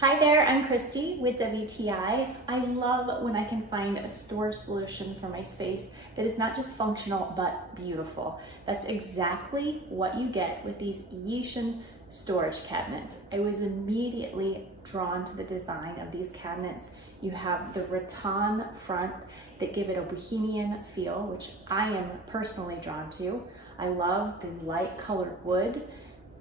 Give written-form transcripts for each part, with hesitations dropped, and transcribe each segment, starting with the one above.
Hi there, I'm Christy with WTI. I love when I can find a storage solution for my space that is not just functional, but beautiful. That's exactly what you get with these Yechen storage cabinets. I was immediately drawn to the design of these cabinets. You have the rattan front that give it a bohemian feel, which I am personally drawn to. I love the light colored wood.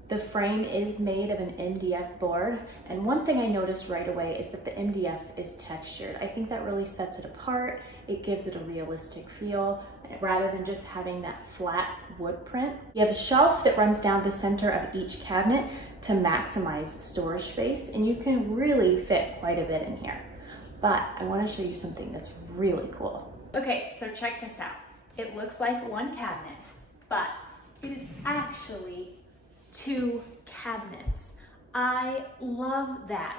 The frame is made of an MDF board, and one thing I noticed right away is that the MDF is textured. I think that really sets it apart. It gives it a realistic feel rather than just having that flat wood print. You have a shelf that runs down the center of each cabinet to maximize storage space, and you can really fit quite a bit in here. But I want to show you something that's really cool. Okay, so check this out. It looks like one cabinet, but it is actually two cabinets. I love that.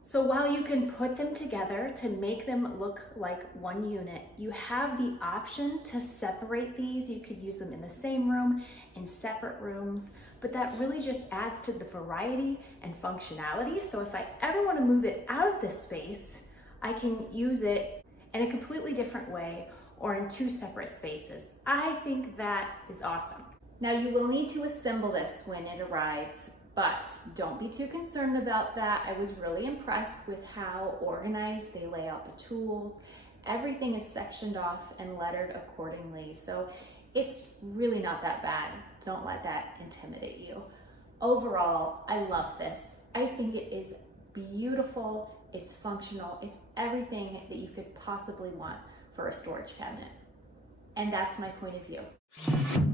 So while you can put them together to make them look like one unit, you have the option to separate these. You could use them in the same room, in separate rooms, but that really just adds to the variety and functionality. So if I ever want to move it out of this space, I can use it in a completely different way or in two separate spaces. I think that is awesome. Now you will need to assemble this when it arrives, but don't be too concerned about that. I was really impressed with how organized they lay out the tools. Everything is sectioned off and lettered accordingly, so it's really not that bad. Don't let that intimidate you. Overall, I love this. I think it is beautiful, it's functional, it's everything that you could possibly want for a storage cabinet. And that's my point of view.